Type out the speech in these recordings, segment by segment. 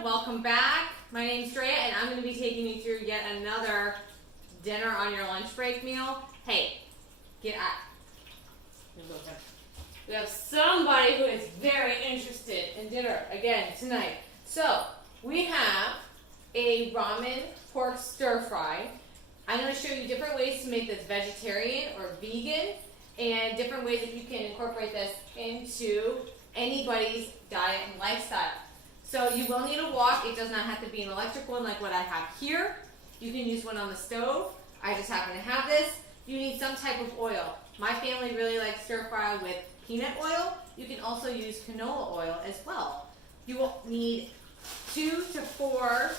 everyone, welcome back. My name's Drea and I'm going to be taking you through yet another dinner on your lunch break meal. Hey, get out. We have somebody who is very interested in dinner again tonight. So, we have a ramen pork stir fry. I'm going to show you different ways to make this vegetarian or vegan and different ways that you can incorporate this into anybody's diet and lifestyle. So you will need a wok. It does not have to be an electric one like what I have here. You can use one on the stove. I just happen to have this. You need some type of oil. My family really likes stir fry with peanut oil. You can also use canola oil as well. You will need 2 to 4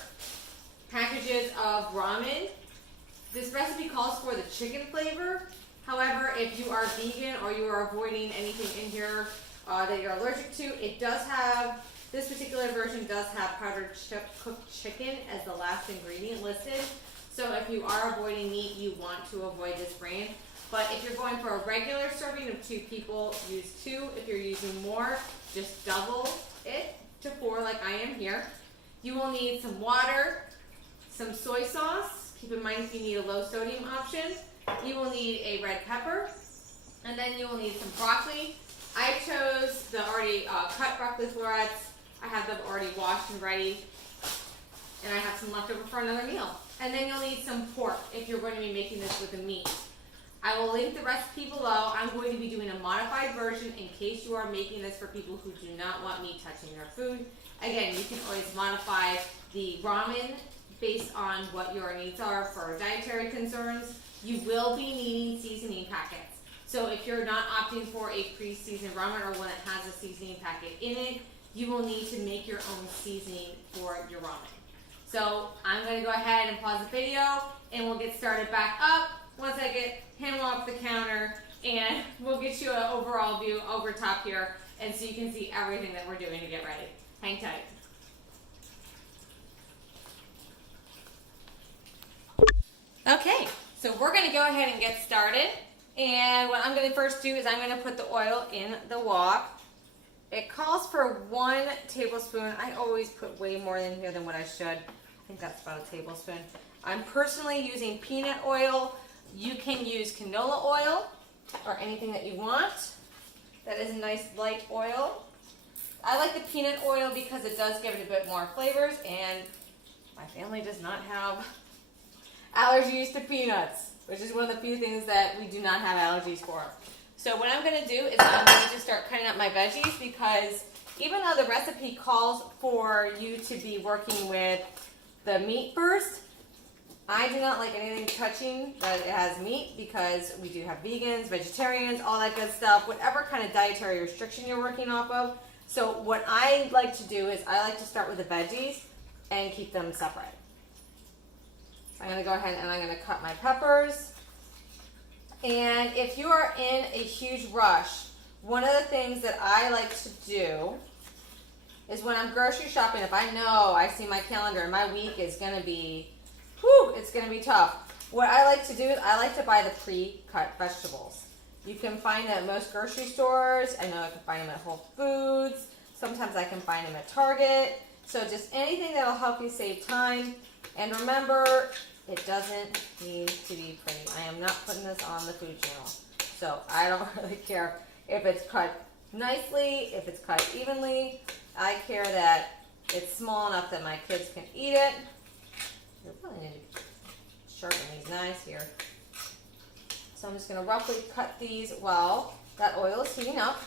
packages of ramen. This recipe calls for the chicken flavor. However, if you are vegan or you are avoiding anything in here that you're allergic to, it does have, this particular version does have powdered cooked chicken as the last ingredient listed. So if you are avoiding meat, you want to avoid this brand. But if you're going for a regular serving of 2 people, use 2. If you're using more, just double it to 4 like I am here. You will need some water, some soy sauce. Keep in mind if you need a low sodium option. You will need a red pepper, and then you will need some broccoli. I chose the already cut broccoli florets. I have them already washed and ready, and I have some left over for another meal. And then you'll need some pork if you're going to be making this with the meat. I will link the recipe below. I'm going to be doing a modified version in case you are making this for people who do not want meat touching their food. Again, you can always modify the ramen based on what your needs are for dietary concerns. You will be needing seasoning packets. So if you're not opting for a pre-seasoned ramen or one that has a seasoning packet in it, you will need to make your own seasoning for your ramen. So I'm going to go ahead and pause the video and we'll get started back up once I get him off the counter, and we'll get you an overall view over top here and so you can see everything that we're doing to get ready. Hang tight. Okay, so we're going to go ahead and get started. And what I'm going to first do is I'm going to put the oil in the wok. It calls for 1 tablespoon. I always put way more in here than what I should. I think that's about a tablespoon. I'm personally using peanut oil. You can use canola oil or anything that you want. That is a nice light oil. I like the peanut oil because it does give it a bit more flavors, and my family does not have allergies to peanuts, which is one of the few things that we do not have allergies for. So what I'm going to do is I'm going to start cutting up my veggies, because even though the recipe calls for you to be working with the meat first, I do not like anything touching that it has meat, because we do have vegans, vegetarians, all that good stuff, whatever kind of dietary restriction you're working off of. So what I like to do is I like to start with the veggies and keep them separate. I'm going to go ahead and I'm going to cut my peppers. And if you are in a huge rush, one of the things that I like to do is when I'm grocery shopping, if I know, I see my calendar and my week is going to be, it's going to be tough. What I like to do is I like to buy the pre-cut vegetables. You can find them at most grocery stores. I know I can find them at Whole Foods. Sometimes I can find them at Target. So just anything that will help you save time. And remember, it doesn't need to be pretty. I am not putting this on the Food Channel. So I don't really care if it's cut nicely, if it's cut evenly. I care that it's small enough that my kids can eat it. You probably need to sharpen these knives here. So I'm just going to roughly cut these while that oil is heating up.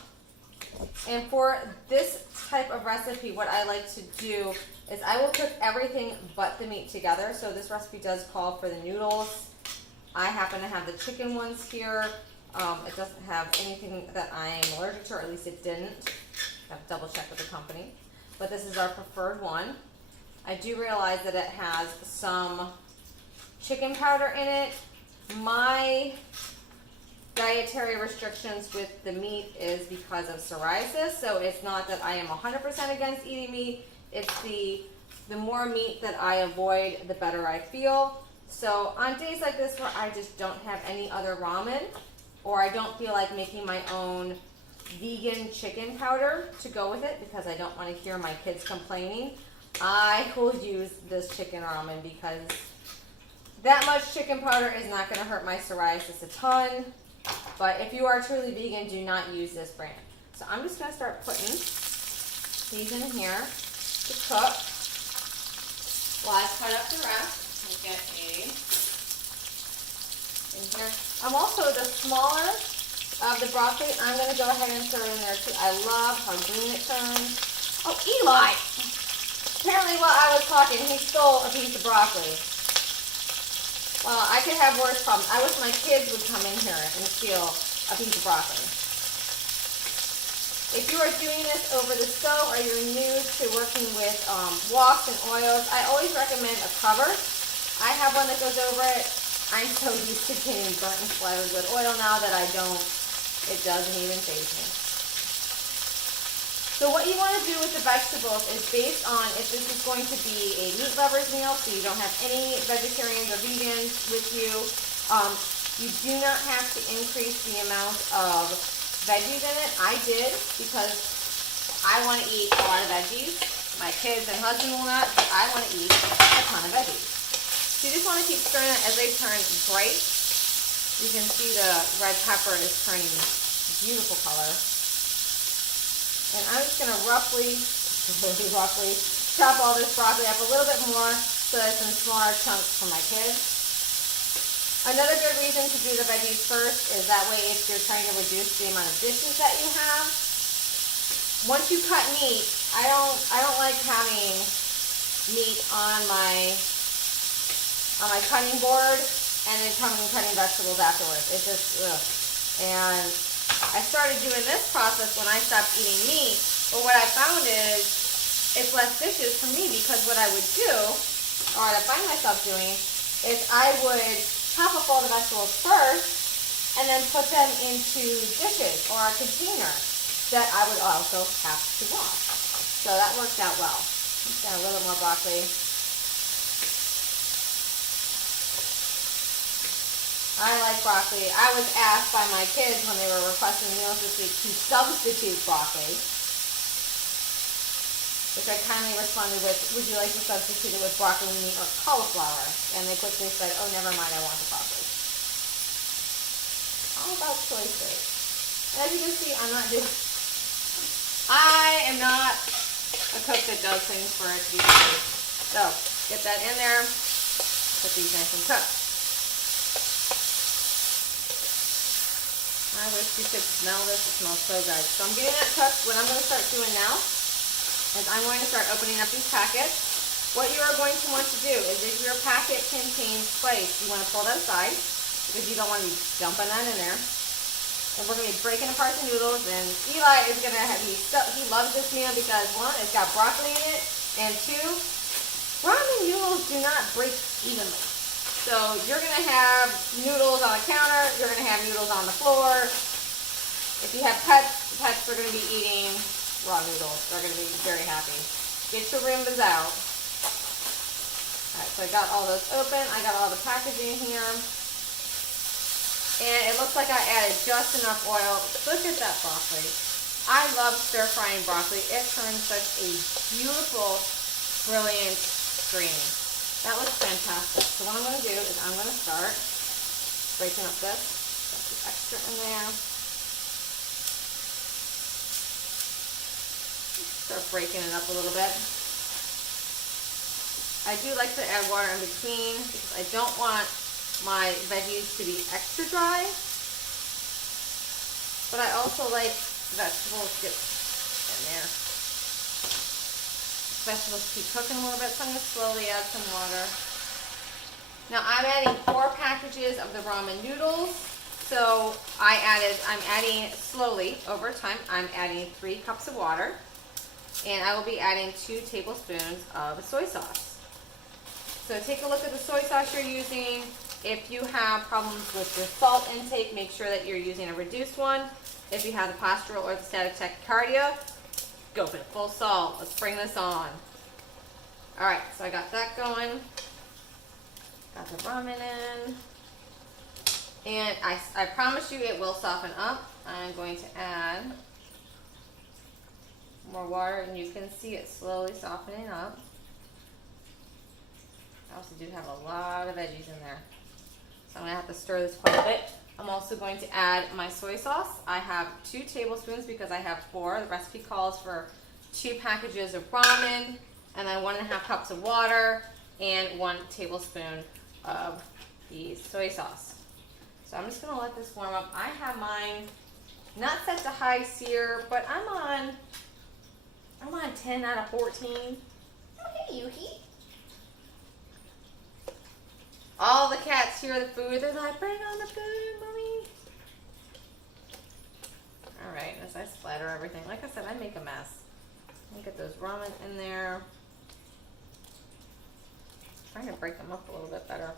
And for this type of recipe, what I like to do is I will cook everything but the meat together. So this recipe does call for the noodles. I happen to have the chicken ones here. It doesn't have anything that I am allergic to, or at least it didn't. I have to double check with the company. But this is our preferred one. I do realize that it has some chicken powder in it. My dietary restrictions with the meat is because of psoriasis, so it's not that I am 100% against eating meat. It's the more meat that I avoid, the better I feel. So on days like this where I just don't have any other ramen, or I don't feel like making my own vegan chicken powder to go with it because I don't want to hear my kids complaining, I will use this chicken ramen because that much chicken powder is not going to hurt my psoriasis a ton. But if you are truly vegan, do not use this brand. So I'm just going to start putting these in here to cook while I cut up the rest. We'll get a in here. I'm also the smaller of the broccoli. I'm going to go ahead and throw in there too. I love how green it turns. Oh, Eli! Apparently while I was talking, he stole a piece of broccoli. Well, I could have worse problems. I wish my kids would come in here and steal a piece of broccoli. If you are doing this over the stove or you're new to working with woks and oils, I always recommend a cover. I have one that goes over it. I'm so used to getting burnt and splattered with oil now that it doesn't even faze me. So what you want to do with the vegetables is based on if this is going to be a meat lover's meal, so you don't have any vegetarians or vegans with you, you do not have to increase the amount of veggies in it. I did because I want to eat a lot of veggies. My kids and husband will not, but I want to eat a ton of veggies. So you just want to keep stirring it as they turn bright. You can see the red pepper is turning beautiful color. And I'm just going to roughly chop all this broccoli up a little bit more so that it's in smaller chunks for my kids. Another good reason to do the veggies first is that way if you're trying to reduce the amount of dishes that you have. Once you cut meat, I don't like having meat on my cutting board and then cutting vegetables afterwards. It's just ugh. And I started doing this process when I stopped eating meat, but what I found is it's less dishes for me because what I would do, or what I find myself doing, is I would chop up all the vegetables first and then put them into dishes or a container that I would also have to wash. So that worked out well. Just got a little bit more broccoli. I like broccoli. I was asked by my kids when they were requesting meals this week to substitute broccoli, which I kindly responded with, would you like to substitute it with broccoli, meat, or cauliflower? And they quickly said, oh, never mind, I want the broccoli. All about choices. And as you can see, I am not a cook that does things for it to be tasty. So, get that in there. Put these nice and cooked. I wish you could smell this. It smells so good. So I'm getting that cooked. What I'm going to start doing now is I'm going to start opening up these packets. What you are going to want to do is if your packet contains spice, you want to pull that aside because you don't want to be dumping that in there. And we're going to be breaking apart the noodles. And Eli is going to have, he loves this meal because one, it's got broccoli in it, and two, ramen noodles do not break evenly. So you're going to have noodles on the counter, you're going to have noodles on the floor. If you have pets, the pets are going to be eating raw noodles. They're going to be very happy. Get your Rimbas out. Alright, so I got all those open. I got all the packaging here. And it looks like I added just enough oil. Look at that broccoli. I love stir frying broccoli. It turns such a beautiful, brilliant green. That looks fantastic. So what I'm going to do is I'm going to start breaking up this. Got the extra in there. Start breaking it up a little bit. I do like to add water in between because I don't want my veggies to be extra dry. But I also like vegetables to get in there. Vegetables keep cooking a little bit, so I'm going to slowly add some water. Now I'm adding 4 packages of the ramen noodles. So I'm adding slowly over time. I'm adding 3 cups of water, and I will be adding 2 tablespoons of soy sauce. So take a look at the soy sauce you're using. If you have problems with your salt intake, make sure that you're using a reduced one. If you have the postural or the static tachycardia, go for the full salt. Let's bring this on. Alright, so I got that going. Got the ramen in. And I promise you it will soften up. I'm going to add more water, and you can see it slowly softening up. I also do have a lot of veggies in there. So I'm gonna have to stir this quite a bit. I'm also going to add my soy sauce. I have 2 tablespoons because I have 4. The recipe calls for 2 packages of ramen, and then 1.5 cups of water, and 1 tablespoon of the soy sauce. So I'm just gonna let this warm up. I have mine not set to high sear, but I'm on 10 out of 14. Oh, hey, Yuki. All the cats hear the food. They're like, bring on the food, mommy. All right, as I splatter everything. Like I said, I make a mess. Let me get those ramen in there. Trying to break them up a little bit better.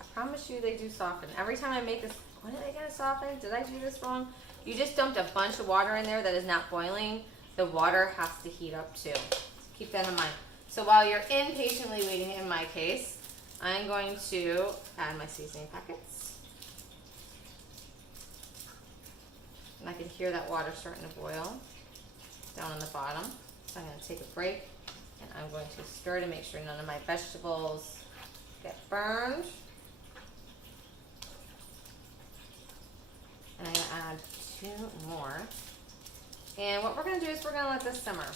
I promise you they do soften. Every time I make this, when are they gonna soften? Did I do this wrong? You just dumped a bunch of water in there that is not boiling. The water has to heat up too. So keep that in mind. So while you're impatiently waiting, in my case, I'm going to add my seasoning packets. And I can hear that water starting to boil down on the bottom. So I'm going to take a break and I'm going to stir to make sure none of my vegetables get burned. And I'm going to add 2 more. And what we're going to do is we're going to let this simmer.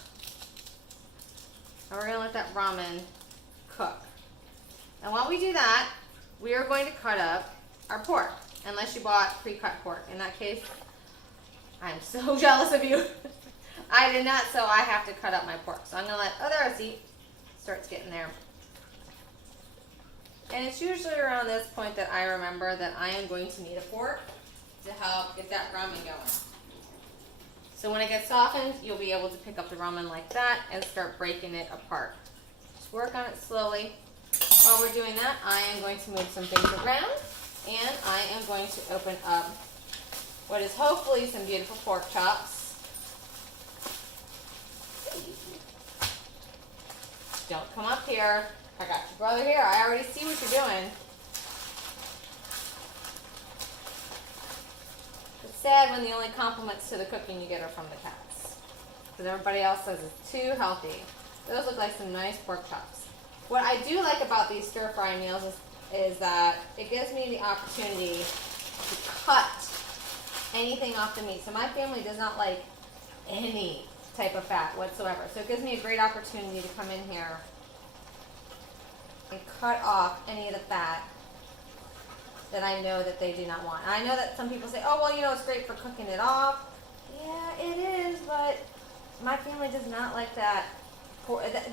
And we're going to let that ramen cook. And while we do that, we are going to cut up our pork, unless you bought pre-cut pork. In that case, I'm so jealous of you. I did not, so I have to cut up my pork. So I'm going to let, oh, there, see, starts getting there. And it's usually around this point that I remember that I am going to need a fork to help get that ramen going. So when it gets softened, you'll be able to pick up the ramen like that and start breaking it apart. Just work on it slowly. While we're doing that, I am going to move some things around, and I am going to open up what is hopefully some beautiful pork chops. Don't come up here. I got your brother here. I already see what you're doing. It's sad when the only compliments to the cooking you get are from the cats, because everybody else says it's too healthy. Those look like some nice pork chops. What I do like about these stir-fry meals is that it gives me the opportunity to cut anything off the meat. So my family does not like any type of fat whatsoever. So it gives me a great opportunity to come in here and cut off any of the fat that I know that they do not want. And I know that some people say, oh, well, you know, it's great for cooking it off. Yeah, it is, but my family does not like that.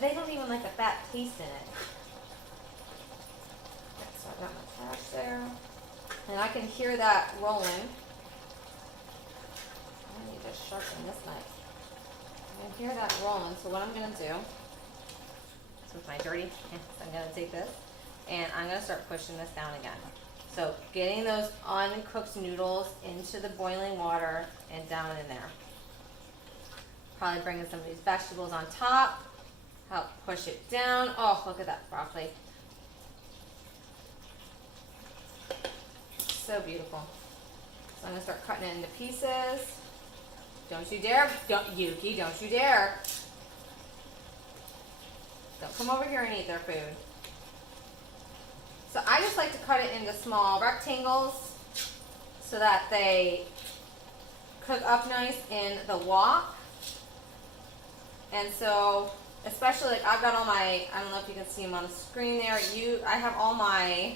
They don't even like the fat taste in it. So I got my trash there. And I can hear that rolling. I need to sharpen this knife. I can hear that rolling. So what I'm going to do is with my dirty hands, I'm going to take this and I'm going to start pushing this down again. So getting those uncooked noodles into the boiling water and down in there. Probably bringing some of these vegetables on top. Help push it down. Oh, look at that broccoli. So beautiful. So I'm going to start cutting it into pieces. Don't you dare. Yuki, don't you dare. Don't come over here and eat their food. So I just like to cut it into small rectangles so that they cook up nice in the wok. And so, especially like I've got all my, I don't know if you can see them on the screen there. I have all my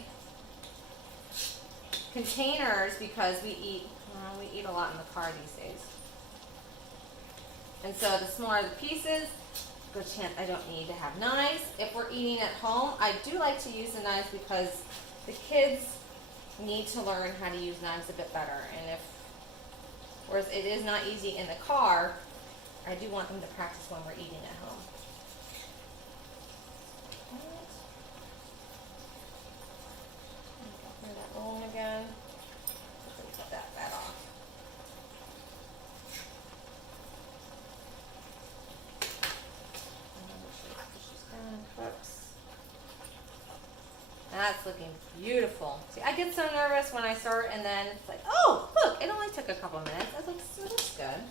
containers because we eat a lot in the car these days. And so the smaller the pieces, good chance I don't need to have knives. If we're eating at home, I do like to use the knives because the kids need to learn how to use knives a bit better. And whereas it is not easy in the car, I do want them to practice when we're eating at home. Clear that rolling again. Cut that fat off. That's looking beautiful. See, I get so nervous when I start and then it's like, oh, look, it only took a couple minutes. That looks good.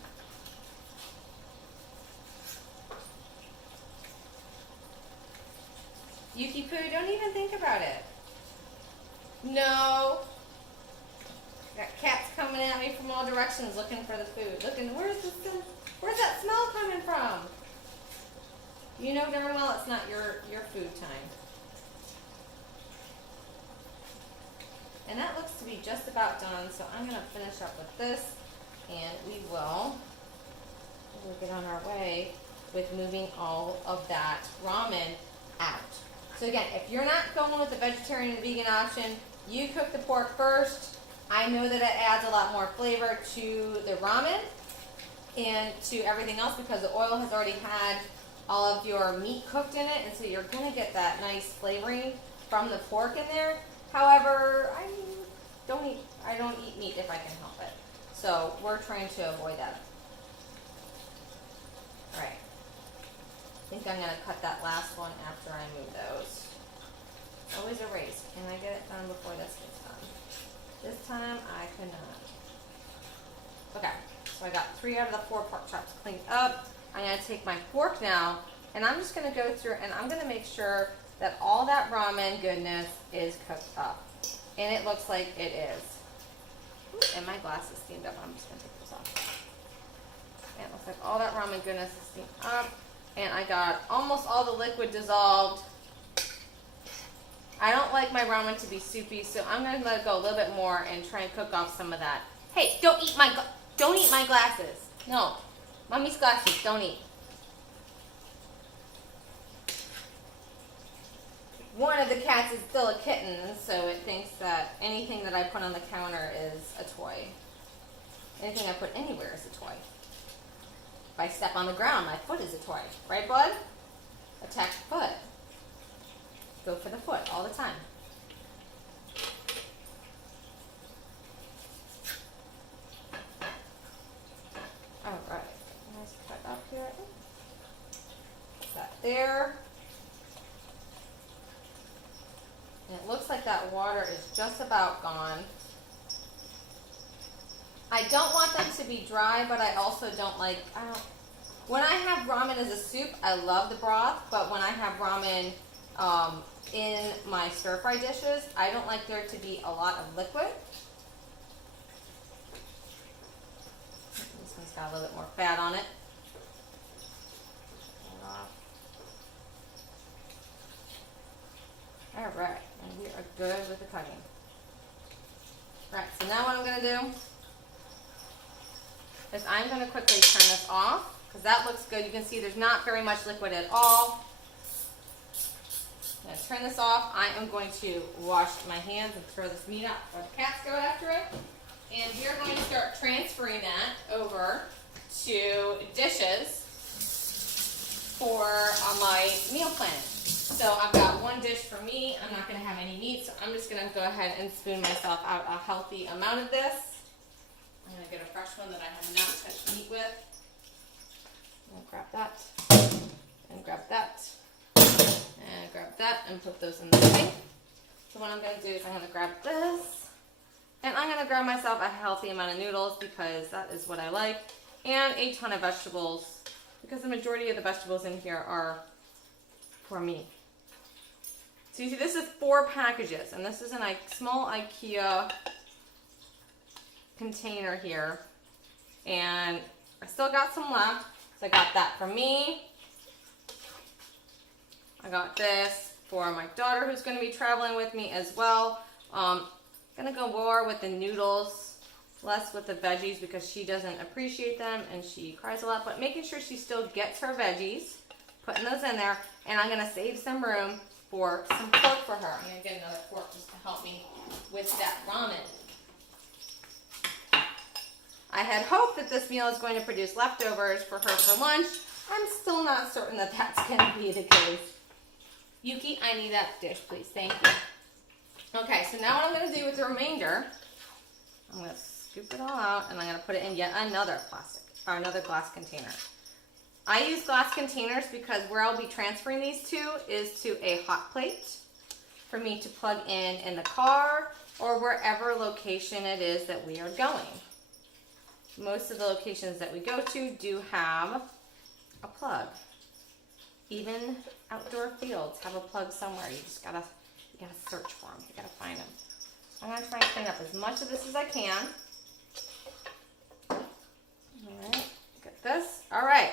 Yuki Poo, don't even think about it. No. Got cats coming at me from all directions looking for the food. Looking, where's that smell coming from? You know darn well it's not your food time. And that looks to be just about done, so I'm going to finish up with this, and we'll get on our way with moving all of that ramen out. So again, if you're not going with the vegetarian and vegan option, you cook the pork first. I know that it adds a lot more flavor to the ramen and to everything else because the oil has already had all of your meat cooked in it, and so you're going to get that nice flavoring from the pork in there. However, I don't eat meat if I can help it. So we're trying to avoid that. All right. I think I'm going to cut that last one after I move those. Always a race. Can I get it done before this gets done? This time I cannot. Okay. So I got 3 out of the 4 pork chops cleaned up. I'm going to take my fork now, and I'm just going to go through and I'm going to make sure that all that ramen goodness is cooked up. And it looks like it is. Ooh, and my glass is steamed up. I'm just going to take this off. And it looks like all that ramen goodness is steamed up. And I got almost all the liquid dissolved. I don't like my ramen to be soupy, so I'm going to let it go a little bit more and try and cook off some of that. Hey, don't eat my glasses. No. Mommy's glasses, don't eat. One of the cats is still a kitten, so it thinks that anything that I put on the counter is a toy. Anything I put anywhere is a toy. If I step on the ground, my foot is a toy. Right, bud? Attack the foot. Go for the foot all the time. All right. Nice cut up here. Put that there. And it looks like that water is just about gone. I don't want them to be dry, but I also don't like, when I have ramen as a soup, I love the broth, but when I have ramen in my stir-fry dishes, I don't like there to be a lot of liquid. This one's got a little bit more fat on it. All right, and we are good with the cutting. All right, so now what I'm going to do is I'm going to quickly turn this off because that looks good. You can see there's not very much liquid at all. I'm going to turn this off. I am going to wash my hands and throw this meat out before the cats go after it. And we are going to start transferring that over to dishes for my meal plan. So I've got one dish for me. I'm not going to have any meat, so I'm just going to go ahead and spoon myself out a healthy amount of this. I'm going to get a fresh one that I have not touched meat with. I'm going to grab that, and grab that, and grab that, and put those in the sink. So what I'm going to do is I'm going to grab this, and I'm going to grab myself a healthy amount of noodles because that is what I like, and a ton of vegetables because the majority of the vegetables in here are for me. So you see this is 4 packages, and this is a small IKEA container here, and I still got some left. So I got that for me. I got this for my daughter who's going to be traveling with me as well. Gonna go more with the noodles, less with the veggies because she doesn't appreciate them and she cries a lot, but making sure she still gets her veggies, putting those in there, and I'm gonna save some room for some pork for her. I'm gonna get another fork just to help me with that ramen. I had hoped that this meal is going to produce leftovers for her for lunch. I'm still not certain that that's going to be the case. Yuki, I need that dish, please. Thank you. Okay, so now what I'm going to do with the remainder, I'm going to scoop it all out, and I'm going to put it in yet another glass container. I use glass containers because where I'll be transferring these to is to a hot plate for me to plug in the car or wherever location it is that we are going. Most of the locations that we go to do have a plug. Even outdoor fields have a plug somewhere. You just gotta search for them. You gotta find them. I'm gonna try and clean up as much of this as I can. All right, get this. All right,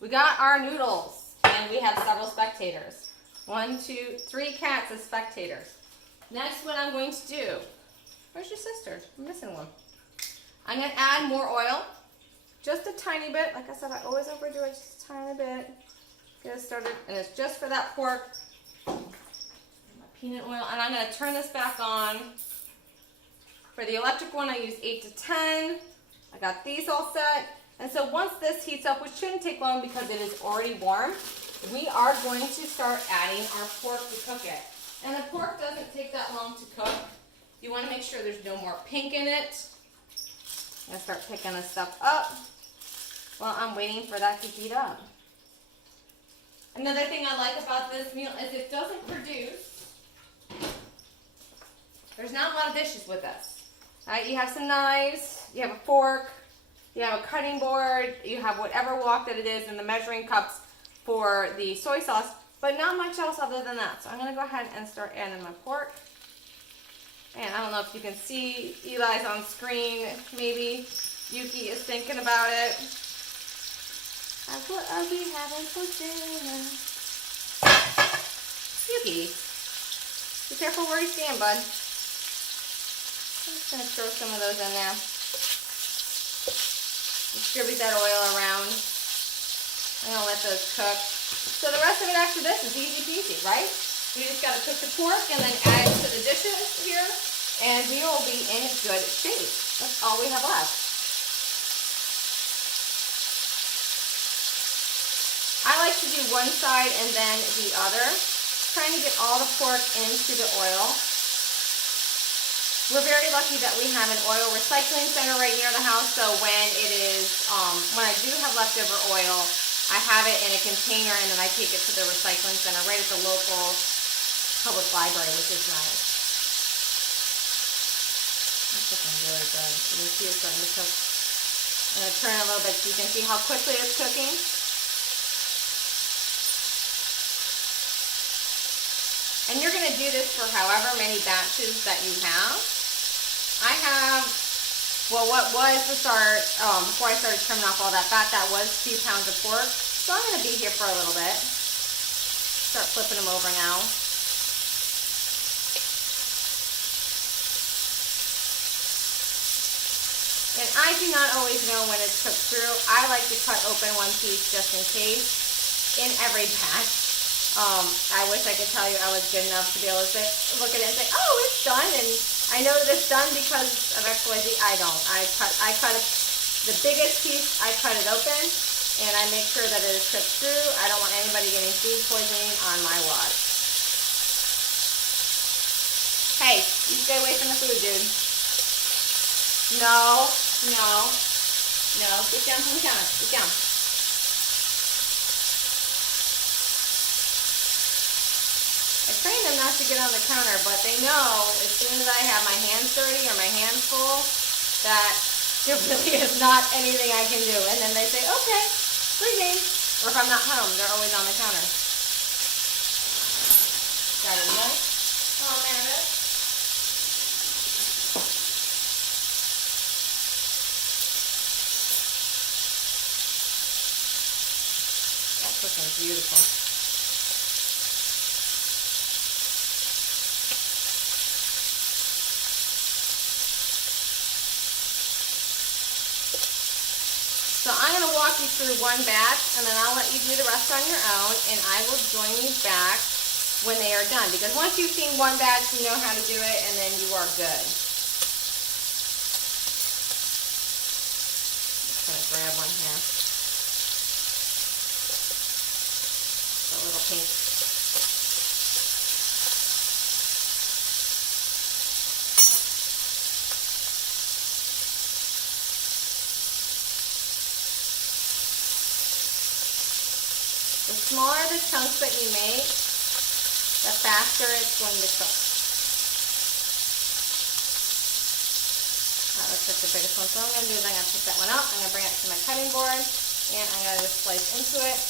we got our noodles, and we have several spectators. 1, 2, 3 cats as spectators. Next, what I'm going to do, where's your sister? I'm missing one. I'm gonna add more oil, just a tiny bit. Like I said, I always overdo it, just a tiny bit. Get it started, and it's just for that pork. My peanut oil, and I'm gonna turn this back on. For the electric one, I use 8 to 10. I got these all set. And so once this heats up, which shouldn't take long because it is already warm, we are going to start adding our pork to cook it. And the pork doesn't take that long to cook. You want to make sure there's no more pink in it. I'm going to start picking this stuff up while I'm waiting for that to heat up. Another thing I like about this meal is it doesn't produce. There's not a lot of dishes with this. Right, you have some knives, you have a fork, you have a cutting board, you have whatever wok that it is, and the measuring cups for the soy sauce, but not much else other than that. So I'm going to go ahead and start adding my pork. And I don't know if you can see Eli's on screen, maybe Yuki is thinking about it. What are we having for dinner? Yuki, be careful where you stand, bud. I'm just going to throw some of those in there. Distribute that oil around. I'm going to let those cook. So the rest of it after this is easy peasy, right? We just got to cook the pork and then add it to the dishes here, and we will be in good shape. That's all we have left. I like to do one side and then the other, trying to get all the pork into the oil. We're very lucky that we have an oil recycling center right near the house, so when it is, when I do have leftover oil, I have it in a container and then I take it to the recycling center right at the local public library, which is nice. It's looking really good. You can see it's starting to cook. I'm going to turn it a little bit so you can see how quickly it's cooking. And you're going to do this for however many batches that you have. I have, well, what was the start, before I started trimming off all that fat, that was 2 pounds of pork. So I'm going to be here for a little bit. Start flipping them over now. And I do not always know when it's cooked through. I like to cut open one piece just in case in every batch. I wish I could tell you I was good enough to be able to say, look at it and say, oh, it's done, and I know that it's done because of XYZ. I don't. I cut it, the biggest piece, I cut it open, and I make sure that it is cooked through. I don't want anybody getting food poisoning on my watch. Hey, you stay away from the food, dude. No, no, no. Get down from the counter. Get down. I train them not to get on the counter, but they know as soon as I have my hands dirty or my hands full that there really is not anything I can do. And then they say, okay, free game. Or if I'm not home, they're always on the counter. Got it nice. Oh, man, that's looking beautiful. So I'm going to walk you through one batch, and then I'll let you do the rest on your own, and I will join you back when they are done. Because once you've seen one batch, you know how to do it, and then you are good. Just going to grab one here. A little pink. The smaller the chunks that you make, the faster it's going to cook. That looks like the biggest one. So what I'm going to do is I'm going to pick that one up. I'm going to bring it to my cutting board, and I'm going to just slice into it.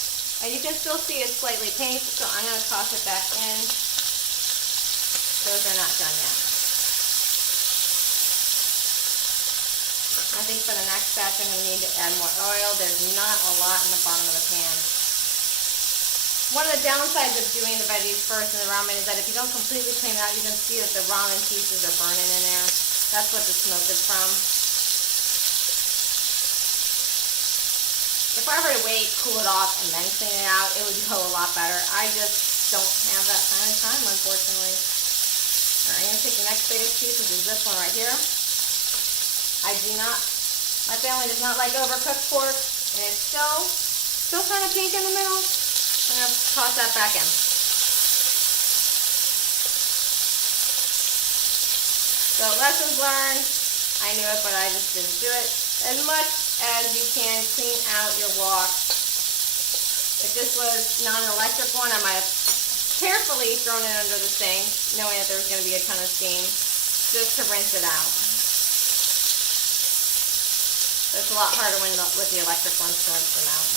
And you can still see it's slightly pink, so I'm going to toss it back in. Those are not done yet. I think for the next batch I'm going to need to add more oil. There's not a lot in the bottom of the pan. One of the downsides of doing the veggies first in the ramen is that if you don't completely clean it out, you can see that the ramen pieces are burning in there. That's what the smoke is from. If I were to wait, cool it off, and then clean it out, it would go a lot better. I just don't have that kind of time, unfortunately. All right, I'm going to take the next biggest piece, which is this one right here. My family does not like overcooked pork, and it's still kind of pink in the middle. I'm going to toss that back in. So lessons learned. I knew it, but I just didn't do it. As much as you can, clean out your wok. If this was not an electric one, I might have carefully thrown it under the sink, knowing that there was going to be a ton of steam, just to rinse it out. It's a lot harder with the electric ones to rinse them out.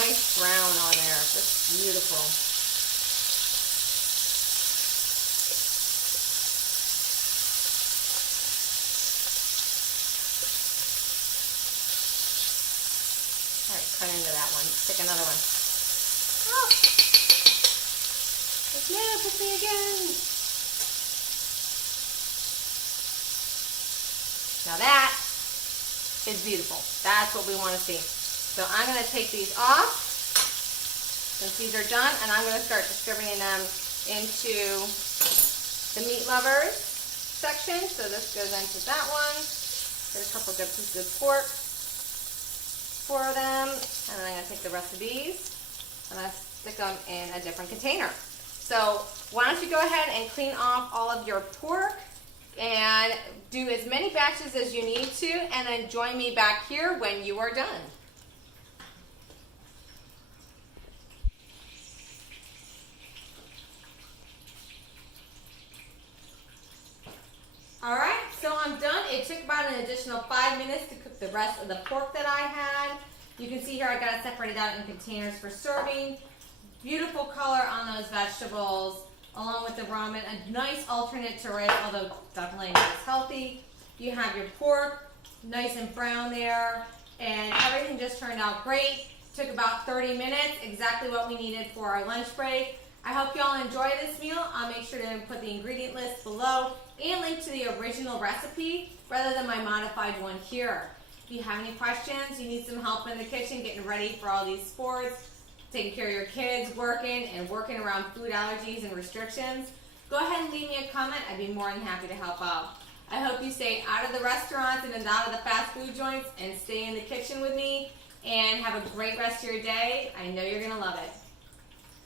Nice brown on there, just beautiful. All right, cut into that one. Pick another one. Oh! Yeah, pick me again. Now that is beautiful. That's what we want to see. So I'm going to take these off, since these are done, and I'm going to start distributing them into the meat lovers section. So this goes into that one. Get a couple good pieces of pork for them, and then I'm going to take the rest of these and I stick them in a different container. So why don't you go ahead and clean off all of your pork and do as many batches as you need to, and then join me back here when you are done. Alright, so I'm done. It took about an additional 5 minutes to cook the rest of the pork that I had. You can see here I got it separated out in containers for serving. Beautiful color on those vegetables, along with the ramen. A nice alternate to rice, although definitely not as healthy. You have your pork, nice and brown there, and everything just turned out great. Took about 30 minutes, exactly what we needed for our lunch break. I hope you all enjoy this meal. I'll make sure to put the ingredient list below and link to the original recipe rather than my modified one here. If you have any questions, you need some help in the kitchen getting ready for all these sports, taking care of your kids, working around food allergies and restrictions, go ahead and leave me a comment. I'd be more than happy to help out. I hope you stay out of the restaurants and out of the fast food joints and stay in the kitchen with me, and have a great rest of your day. I know you're going to love it.